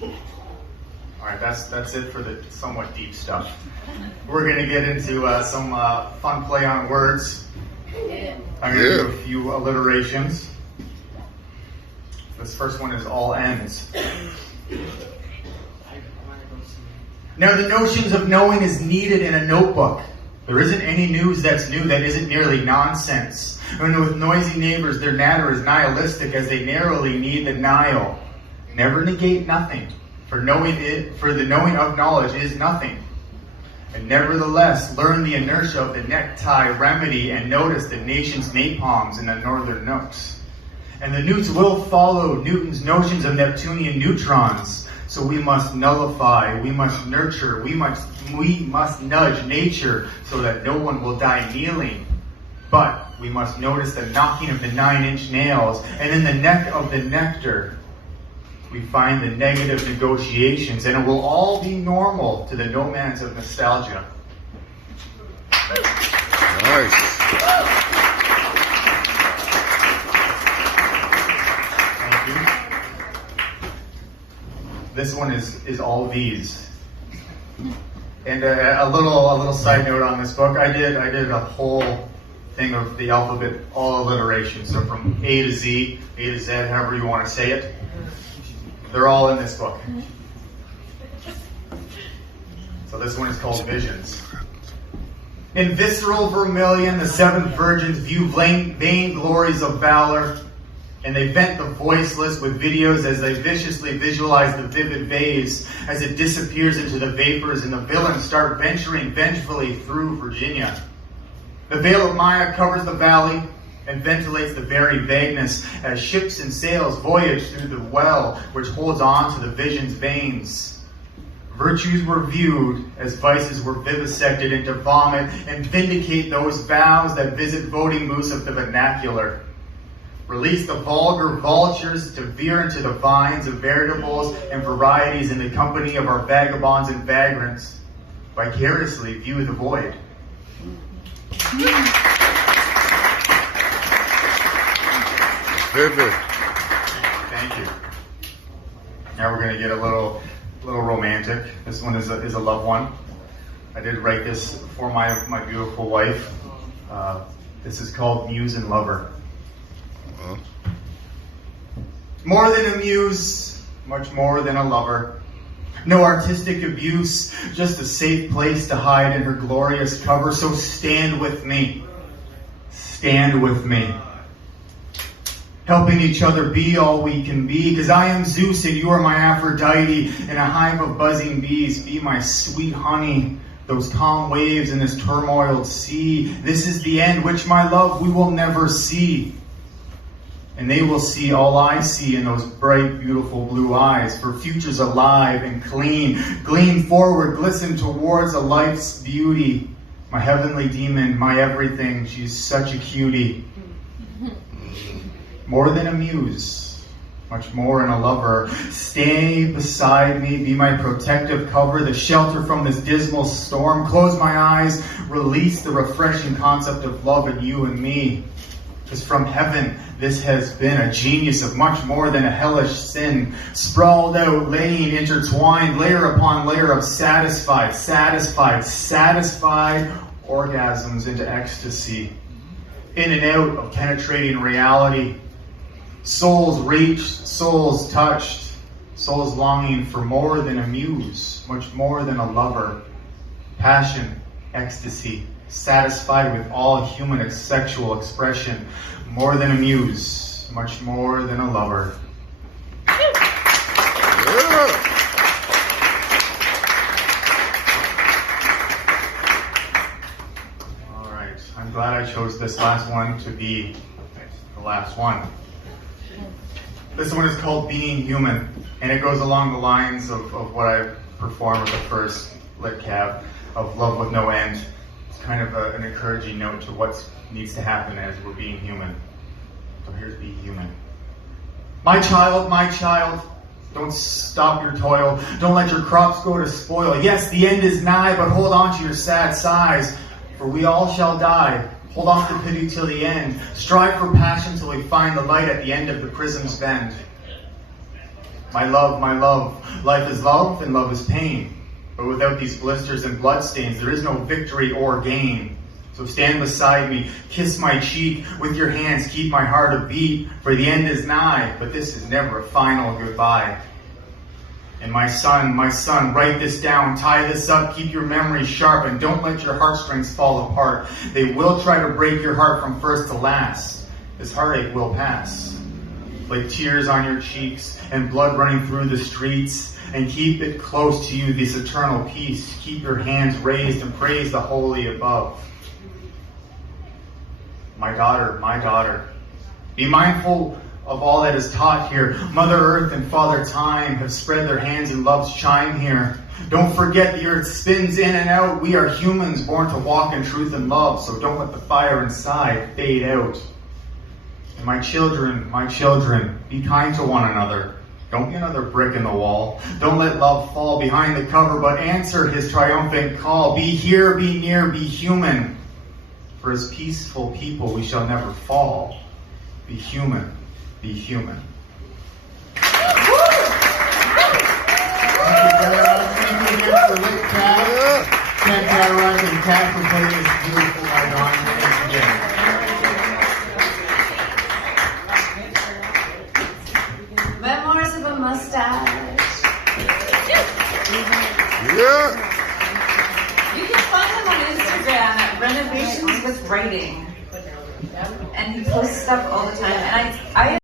All right, that's it for the somewhat deep stuff. We're going to get into some fun play on words. I'm going to do a few alliterations. This first one is all ends. Now, the notions of knowing is needed in a notebook. There isn't any news that's new that isn't nearly nonsense. And with noisy neighbors, their natter is nihilistic as they narrowly need the Nile. Never negate nothing, for the knowing of knowledge is nothing. And nevertheless, learn the inertia of the necktie remedy and notice the nation's napalms in the northern nooks. And the newts will follow Newton's notions of Neptunian neutrons. So we must nullify, we must nurture, we must nudge nature so that no one will die kneeling. But we must notice the knocking of the 9-inch nails, and in the neck of the nectar, we find the negative negotiations, and it will all be normal to the nomads of nostalgia. Nice. Thank you. This one is all these. And a little side note on this book. I did a whole thing of the alphabet, all alliteration. So from A to Z, A to Z, however you want to say it. They're all in this book. So this one is called Visions. In visceral vermilion, the 7 virgins view vain glories of valor, and they vent the voiceless with videos as they viciously visualize the vivid vase as it disappears into the vapors, and the villains start venturing vengefully through Virginia. The veil of Maya covers the valley and ventilates the very vagueness as ships and sails voyage through the well which holds on to the vision's veins. Virtues were viewed as vices were vivisected into vomit and vindicate those vows that visit voting moose of the vernacular. Release the vulgar vultures to veer into the vines of veritables and varieties in the company of our vagabonds and vagrants. Vicariously view the void. Vivid. Thank you. Now we're going to get a little romantic. This one is a love one. I did write this for my beautiful wife. This is called Muse and Lover. More than a muse, much more than a lover. No artistic abuse, just a safe place to hide in her glorious cover. So stand with me. Stand with me. Helping each other be all we can be, because I am Zeus and you are my Aphrodite, in a hive of buzzing bees. Be my sweet honey, those calm waves in this turmoiled sea. This is the end, which, my love, we will never see. And they will see all I see in those bright, beautiful blue eyes. For futures alive and clean, gleam forward, glisten towards a life's beauty. My heavenly demon, my everything, she's such a cutie. More than a muse, much more than a lover. Stay beside me, be my protective cover, the shelter from this dismal storm. Close my eyes, release the refreshing concept of love in you and me. Because from heaven, this has been a genius of much more than a hellish sin. Sprawled out, laying, intertwined, layer upon layer of satisfied orgasms into ecstasy. In and out of penetrating reality. Souls reached, souls touched, souls longing for more than a muse, much more than a lover. Passion, ecstasy, satisfied with all human sexual expression, more than a muse, much more than a lover. All right, I'm glad I chose this last one to be the last one. This one is called Being Human, and it goes along the lines of what I performed with the first lit cab of Love with No End. It's kind of an encouraging note to what needs to happen as we're being human. So here's Be Human. My child, don't stop your toil. Don't let your crops go to spoil. Yes, the end is nigh, but hold on to your sad sighs, for we all shall die. Hold off the pity till the end. Strive for passion till we find the light at the end of the prism's bend. my love, life is love and love is pain. But without these blisters and bloodstains, there is no victory or gain. So stand beside me, kiss my cheek with your hands, keep my heart a beat, for the end is nigh, but this is never a final goodbye. And my son, write this down, tie this up, keep your memory sharp, and don't let your heartstrings fall apart. They will try to break your heart from first to last. This heartache will pass. Like tears on your cheeks and blood running through the streets, and keep it close to you, this eternal peace. Keep your hands raised and praise the holy above. My daughter, be mindful of all that is taught here. Mother Earth and Father Time have spread their hands in love's chime here. Don't forget the earth spins in and out. We are humans born to walk in truth and love, so don't let the fire inside fade out. And my children, be kind to one another. Don't be another brick in the wall. Don't let love fall behind the cover, but answer his triumphant call. Be here, be near, be human. For as peaceful people we shall never fall. Be human, be human. Thank you again for Lit Cataract and Cat for playing this beautiful Igon once again. Memoirs of a Mustache. Yeah. You can find him on Instagram at Renovations with Writing. And he posts stuff all the time. And I